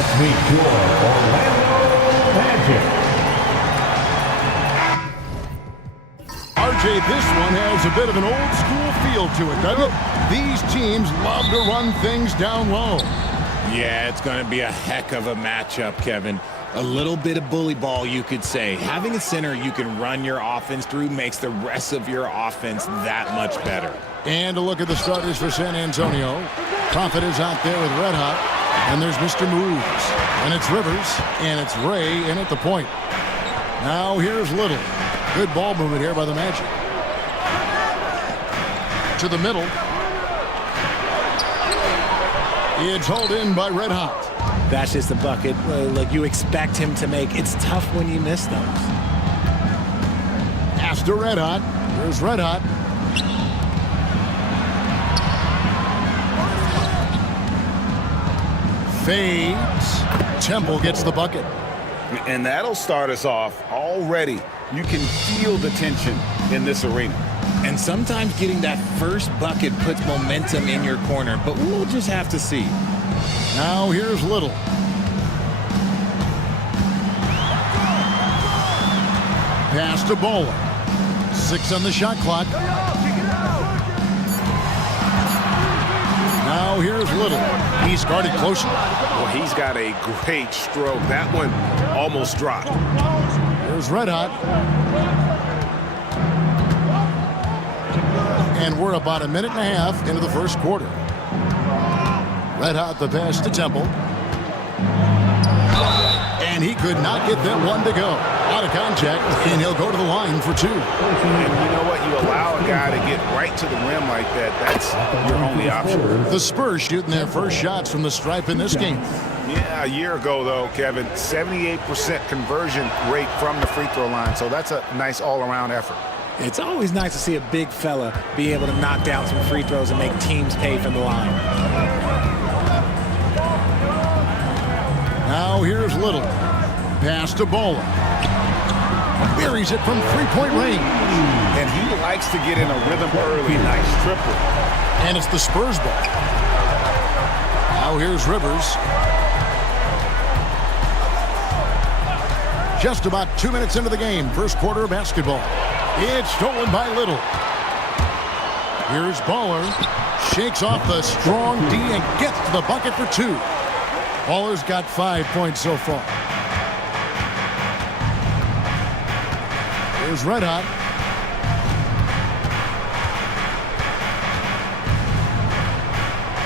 Let's meet your Orlando Magic. RJ, this one has a bit of an old school feel to it, doesn't it? These teams love to run things down low. Yeah, it's going to be a heck of a matchup, Kevin. A little bit of bully ball, you could say. Having a center you can run your offense through makes the rest of your offense that much better. And a look at the starters for San Antonio. Prophet is out there with Red Hot. And there's Mr. Moves. And it's Rivers. And it's Ray in at the point. Now here's Little. Good ball movement here by the Magic. To the middle. It's hauled in by Red Hot. That's just a bucket like you expect him to make. It's tough when you miss those. Pass to Red Hot. Here's Red Hot. Fades. Temple gets the bucket. And that'll start us off already. You can feel the tension in this arena. And sometimes getting that first bucket puts momentum in your corner, but we'll just have to see. Now here's Little. Pass to Bowler. 6 on the shot clock. Now here's Little. He's guarded closely. Well, he's got a great stroke. That one almost dropped. Here's Red Hot. And we're about a minute and a half into the first quarter. Red Hot the pass to Temple. And he could not get that one to go. Out of contact, and he'll go to the line for 2. And you know what? You allow a guy to get right to the rim like that. That's your only option. The Spurs shooting their first shots from the stripe in this game. Yeah, a year ago, though, Kevin, 78% conversion rate from the free throw line. So that's a nice all-around effort. It's always nice to see a big fella be able to knock down some free throws and make teams pay from the line. Now here's Little. Pass to Bowler. Buries it from three-point range. And he likes to get in a rhythm early. Nice triple. And it's the Spurs ball. Now here's Rivers. Just about 2 minutes into the game. First quarter of basketball. It's stolen by Little. Here's Baller. Shakes off the strong D and gets to the bucket for 2. Baller's got 5 points so far. Here's Red Hot.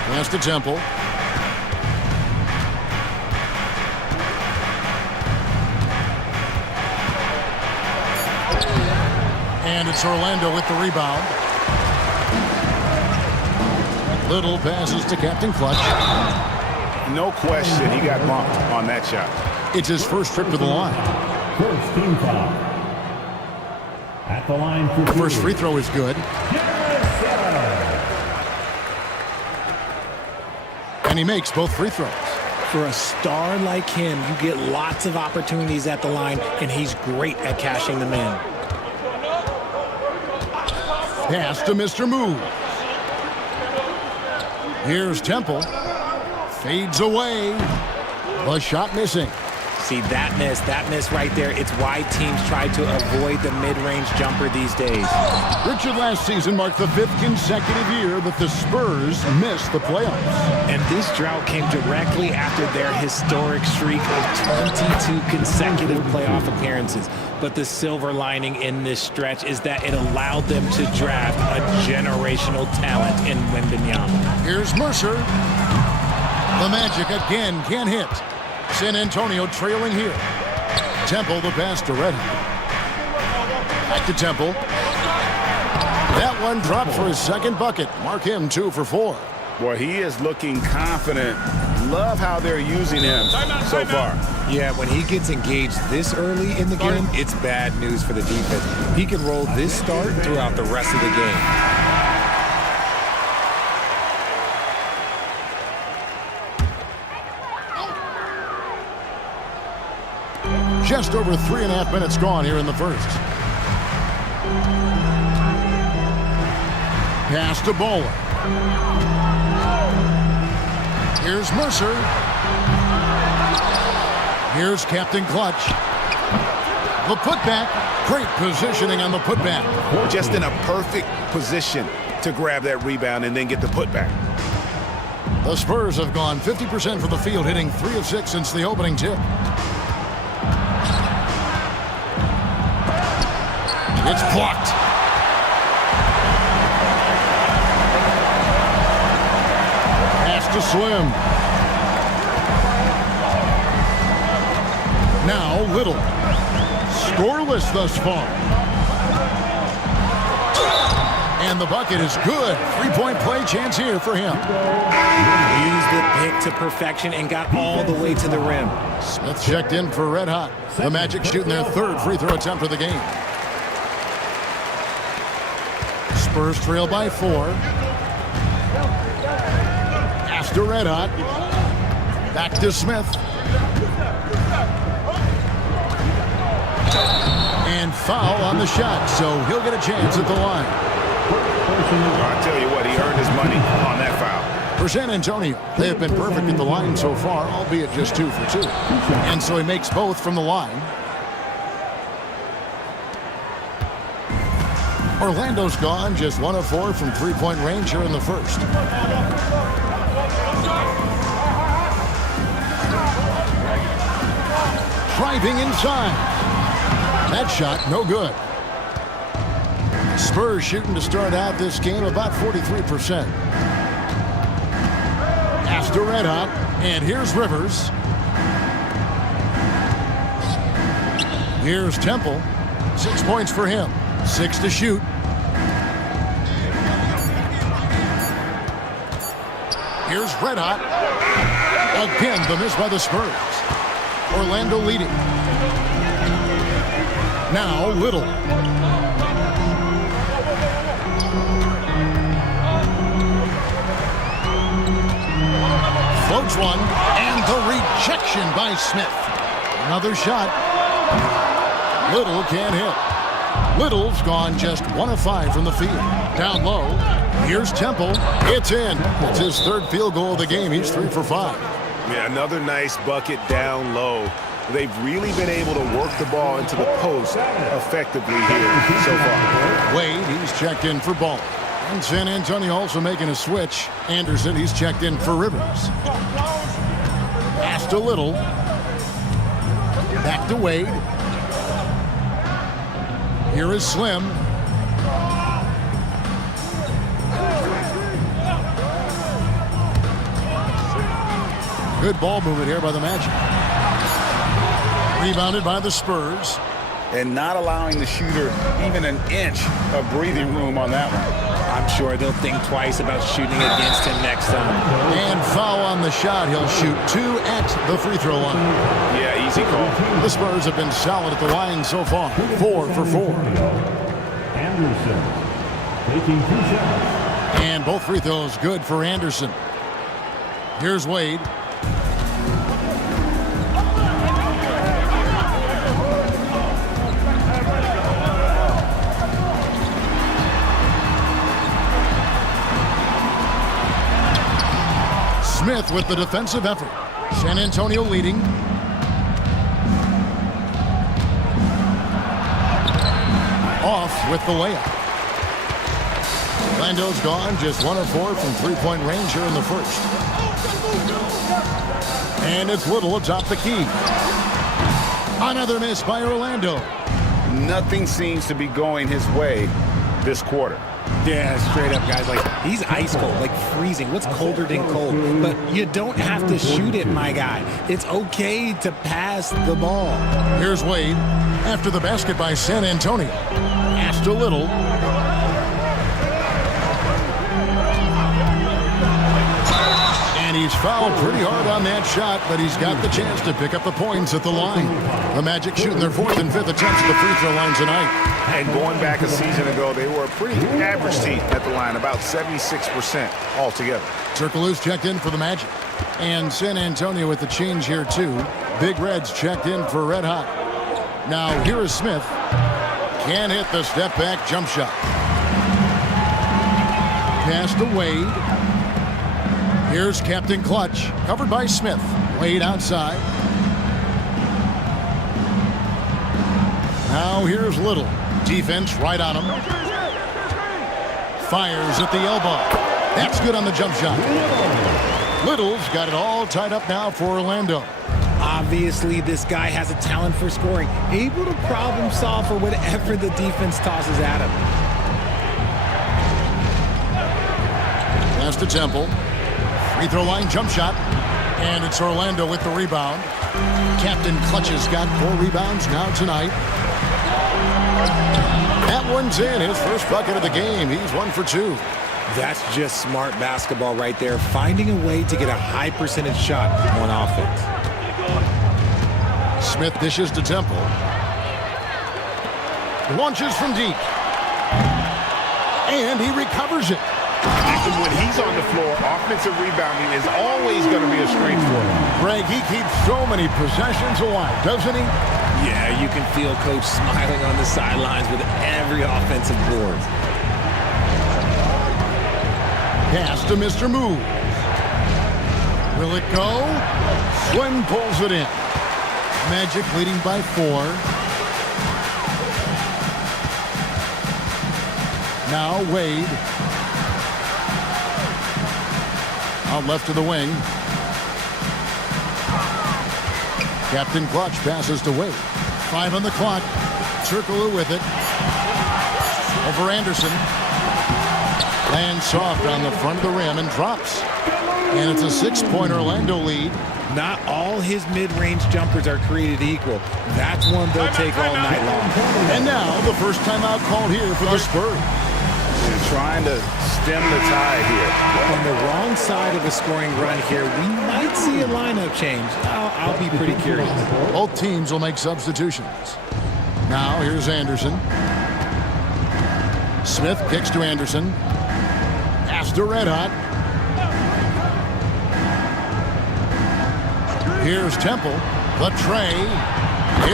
Pass to Temple. And it's Orlando with the rebound. Little passes to Captain Clutch. No question, he got bumped on that shot. It's his first trip to the line. First team foul. At the line for The first free throw is good. And he makes both free throws. For a star like him, you get lots of opportunities at the line, and he's great at cashing them in. Pass to Mr. Move. Here's Temple. Fades away. The shot missing. See, that miss right there, it's why teams try to avoid the mid-range jumper these days. Richard, last season marked the 5th consecutive year that the Spurs missed the playoffs. And this drought came directly after their historic streak of 22 consecutive playoff appearances. But the silver lining in this stretch is that it allowed them to draft a generational talent in Wembanyama. Here's Mercer. The Magic again can't hit. San Antonio trailing here. Temple the pass to Red Hot. Back to Temple. That one dropped for his second bucket. Mark him 2 for 4. Boy, he is looking confident. Love how they're using him so far. Yeah, when he gets engaged this early in the game, it's bad news for the defense. He can roll this start throughout the rest of the game. Just over 3.5 minutes gone here in the first. Pass to Bowler. Here's Mercer. Here's Captain Clutch. The putback. Great positioning on the putback. Just in a perfect position to grab that rebound and then get the putback. The Spurs have gone 50% from the field, hitting 3 of 6 since the opening tip. It's blocked. Pass to Slim. Now Little. Scoreless thus far. And the bucket is good. 3-point play chance here for him. Used the pick to perfection and got all the way to the rim. Smith checked in for red hot. The Magic shooting their 3rd free throw attempt of the game. Spurs trail by 4. Pass to red hot. Back to Smith. And foul on the shot, so he'll get a chance at the line. I tell you what, he earned his money on that foul. For San Antonio, they have been perfect at the line so far, albeit just 2 for 2. And so he makes both from the line. Orlando's gone just 1 of 4 from 3-point range here in the first. Driving inside. That shot, no good. Spurs shooting to start out this game about 43%. Pass to red hot, and here's Rivers. Here's Temple. 6 points for him. 6 to shoot. Here's red hot. Again, the miss by the Spurs. Orlando leading. Now Little. Floats one, and the rejection by Smith. Another shot. Little can't hit. Little's gone just 1 of 5 from the field. Down low. Here's Temple. It's in. It's his 3rd field goal of the game. He's 3 for 5. Yeah, another nice bucket down low. They've really been able to work the ball into the post effectively here so far. Wade, he's checked in for Ball. And San Antonio also making a switch. Anderson, he's checked in for Rivers. Pass to Little. Back to Wade. Here is Slim. Good ball movement here by the Magic. Rebounded by the Spurs. And not allowing the shooter even an inch of breathing room on that one. I'm sure they'll think twice about shooting against him next time. And foul on the shot. He'll shoot 2 at the free throw line. Yeah, easy call. The Spurs have been solid at the line so far. 4 for 4. Anderson taking 2 shots. And both free throws good for Anderson. Here's Wade. Smith with the defensive effort. San Antonio leading. Off with the layup. Orlando's gone just 1 of 4 from 3-point range here in the first. And it's Little atop the key. Another miss by Orlando. Nothing seems to be going his way this quarter. Yeah, straight up, guys. Like, he's ice cold, like freezing. What's colder than cold? But you don't have to shoot it, my guy. It's okay to pass the ball. Here's Wade after the basket by San Antonio. Pass to Little. And he's fouled pretty hard on that shot, but he's got the chance to pick up the points at the line. The Magic shooting their 4th and 5th attempts at the free throw line tonight. And going back a season ago, they were a pretty average team at the line, about 76% altogether. Turkoglu's checked in for the Magic. And San Antonio with the change here, too. Big Reds checked in for Red Hot. Now, here is Smith. Can't hit the step-back jump shot. Pass to Wade. Here's Captain Clutch, covered by Smith. Wade outside. Now here's Little. Defense right on him. Fires at the elbow. That's good on the jump shot. Little's got it all tied up now for Orlando. Obviously, this guy has a talent for scoring, able to problem solve for whatever the defense tosses at him. Pass to Temple. Free throw line jump shot. And it's Orlando with the rebound. Captain Clutch has got 4 rebounds now tonight. That one's in. His first bucket of the game. He's 1 for 2. That's just smart basketball right there, finding a way to get a high percentage shot on offense. Smith dishes to Temple. Launches from deep. And he recovers it. Even when he's on the floor, offensive rebounding is always going to be a strength for him. Greg, he keeps so many possessions alive, doesn't he? Yeah, you can feel Coach smiling on the sidelines with every offensive board. Pass to Mr. Move. Will it go? Swin pulls it in. Magic leading by 4. Now Wade. Out left to the wing. Captain Clutch passes to Wade. 5 on the clock. Turkoglu with it. Over Anderson. Lands soft on the front of the rim and drops. And it's a 6-point Orlando lead. Not all his mid-range jumpers are created equal. That's one they'll take all night long. And now the first timeout called here for the Spurs. They're trying to stem the tide here. On the wrong side of a scoring run here, we might see a lineup change. I'll be pretty curious. Both teams will make substitutions. Now here's Anderson. Smith kicks to Anderson. Pass to Red Hot. Here's Temple. The tray.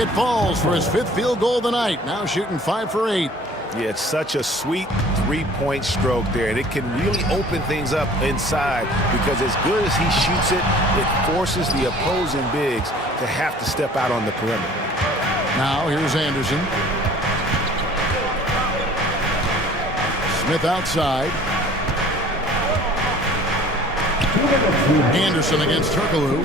It falls for his 5th field goal of the night. Now shooting 5 for 8. Yeah, it's such a sweet 3-point stroke there, and it can really open things up inside because as good as he shoots it, it forces the opposing bigs to have to step out on the perimeter. Now here's Anderson. Smith outside. Anderson against Turkoglu.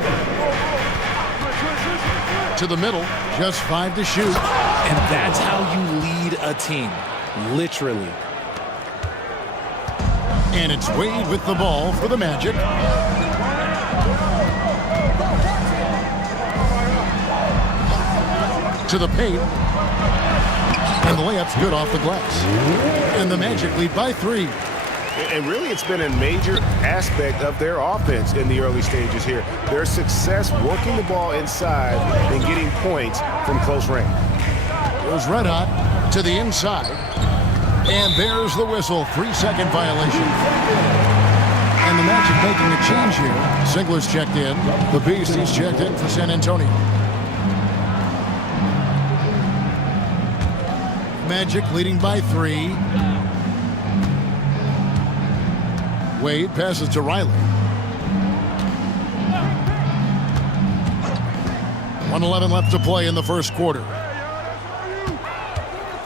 To the middle, just 5 to shoot. And that's how you lead a team, literally. And it's Wade with the ball for the Magic. To the paint. And the layup's good off the glass. And the Magic lead by 3. And really, it's been a major aspect of their offense in the early stages here. Their success working the ball inside and getting points from close range. Goes Red Hot to the inside. And there's the whistle. 3-second violation. And the Magic making a change here. Singler's checked in. The Beast, he's checked in for San Antonio. Magic leading by 3. Wade passes to Riley. 1:11 left to play in the first quarter.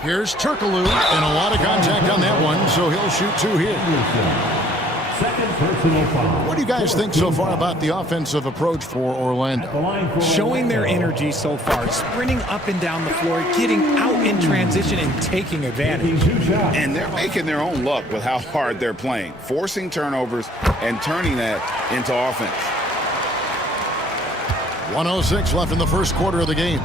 Here's Turkoglu, and a lot of contact on that one, so he'll shoot 2 here. Second personal foul. What do you guys think so far about the offensive approach for Orlando? Showing their energy so far, sprinting up and down the floor, getting out in transition and taking advantage. And they're making their own luck with how hard they're playing, forcing turnovers and turning that into offense. 1:06 left in the first quarter of the game.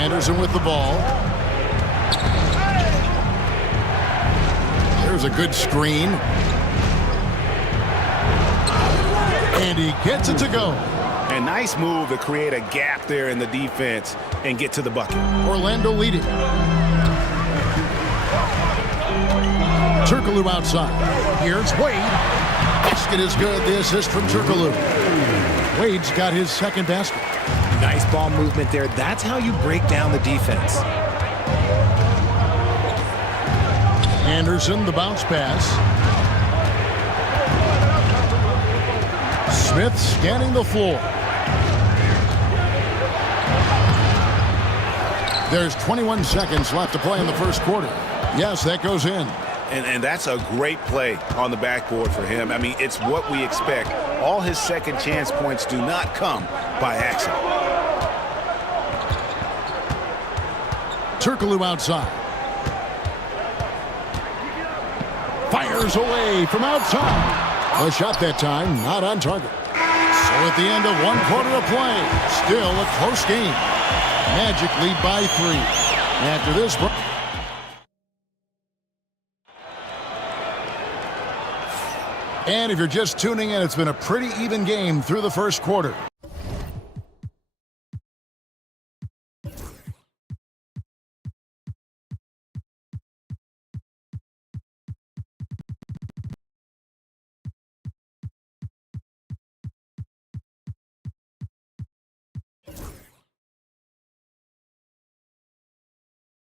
Anderson with the ball. There's a good screen. And he gets it to go. A nice move to create a gap there in the defense and get to the bucket. Orlando leading. Turkoglu outside. Here's Wade. Basket is good. The assist from Turkoglu. Wade's got his second basket. Nice ball movement there. That's how you break down the defense. Anderson, the bounce pass. Smith scanning the floor. There's 21 seconds left to play in the first quarter. Yes, that goes in. And that's a great play on the backboard for him. I mean, it's what we expect. All his second chance points do not come by accident. Turkoglu outside. Fires away from outside. A shot that time, not on target. So at the end of one quarter of play, still a close game. Magic lead by 3. After this break. And if you're just tuning in, it's been a pretty even game through the first quarter.